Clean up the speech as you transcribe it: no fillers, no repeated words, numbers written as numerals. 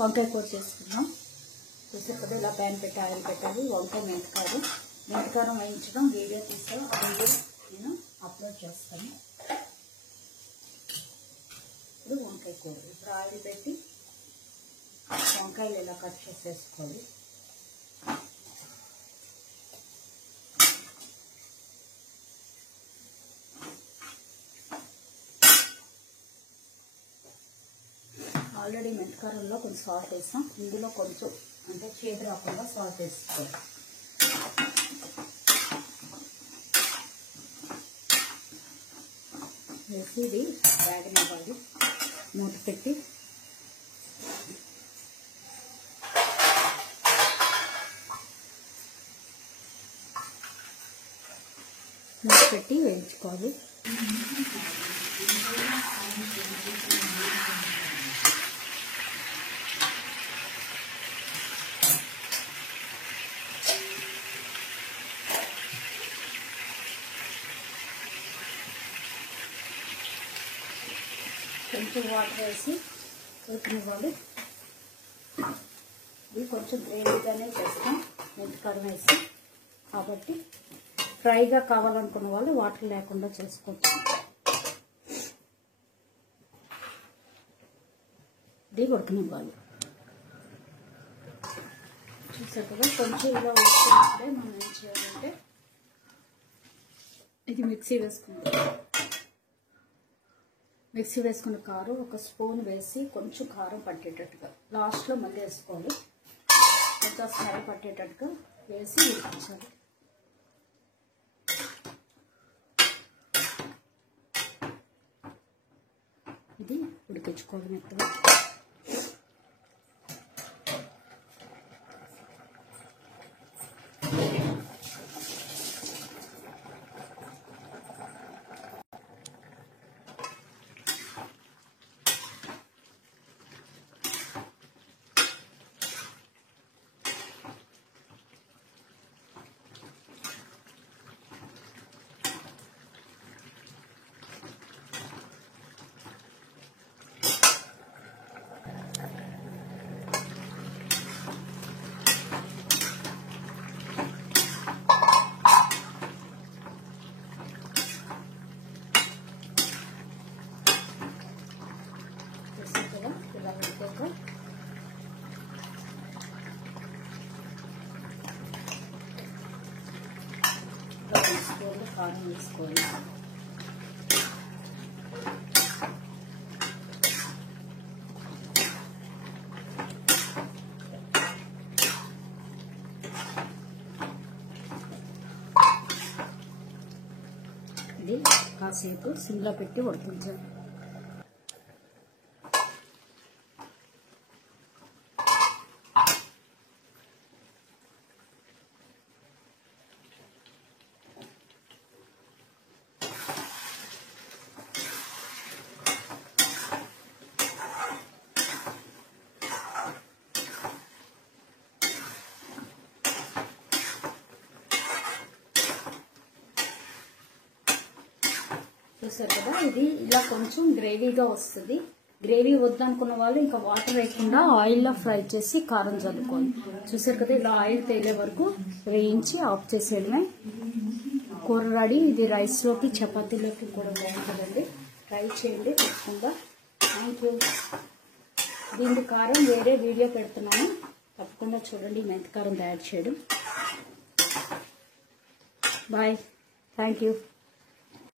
వంకాయ కూర చేసుకుందాం. చూసేప్పుడు ఇలా ప్యాన్ పెట్టి ఆయిల్ పెట్టాలి. వంకాయ మెంతకారం వేయించడం వీడియో తీస్తాను. ఆ వీడియో నేను అప్లోడ్ చేస్తాను. ఇప్పుడు వంకాయ కూర ఇప్పుడు ఆయిల్ పెట్టి వంకాయలు ఇలా కట్ చేసేసుకోవాలి. ఆల్రెడీ మెంతకారంలో కొంచెం సాల్ట్ వేస్తాం. ఇందులో కొంచెం అంటే చేదు రాకుండా సాల్ట్ వేసుకోవాలి. వేసి ఇది వేగనివ్వాలి. మూత పెట్టి వేయించుకోవాలి. కొంచెం వాటర్ వేసి ఉడకనివ్వాలి. ఇది కొంచెం గ్రేవీగానే చేస్తాం మెంతకారం వేసి, కాబట్టి ఫ్రైగా కావాలనుకున్న వాళ్ళు వాటర్ లేకుండా చేసుకోవచ్చు. ఇది ఉడకనివ్వాలి. చూసారు కదా, కొంచెం ఇలా ఉడుకున్నప్పుడే మనం ఏం చేయాలంటే ఇది మిక్సీ వేసుకున్న కారం ఒక స్పూన్ వేసి కొంచెం కారం పట్టేటట్టుగా లాస్ట్లో మళ్ళీ వేసుకోవాలి. కొంచెం స్మెల్ పట్టేటట్టుగా వేసి ఉడికించాలి. ఇది ఉడికించుకోవాలి మెత్తగా. కారం వేసుకోవాలి. ఇది కాసేపు సిమ్లో పెట్టి ఉడికించాలి. చూసారు కదా, ఇది ఇలా కొంచెం గ్రేవీగా వస్తుంది. గ్రేవీ వద్దనుకున్న వాళ్ళు ఇంకా వాటర్ వేయకుండా ఆయిల్లో ఫ్రై చేసి కారం చల్లుకోవాలి. చూసారు కదా, ఇలా ఆయిల్ తేలే వరకు వేయించి ఆఫ్ చేసేయడమే. కూర రెడీ. ఇది రైస్లోకి చపాతీలోకి కూడా బాగుంటుందండి. ట్రై చేయండి తప్పకుండా. Thank you. దీని కారం వేరే వీడియో పెడుతున్నాను, తప్పకుండా చూడండి. మెంతకారం తయారు చేయడం. బాయ్. Thank you.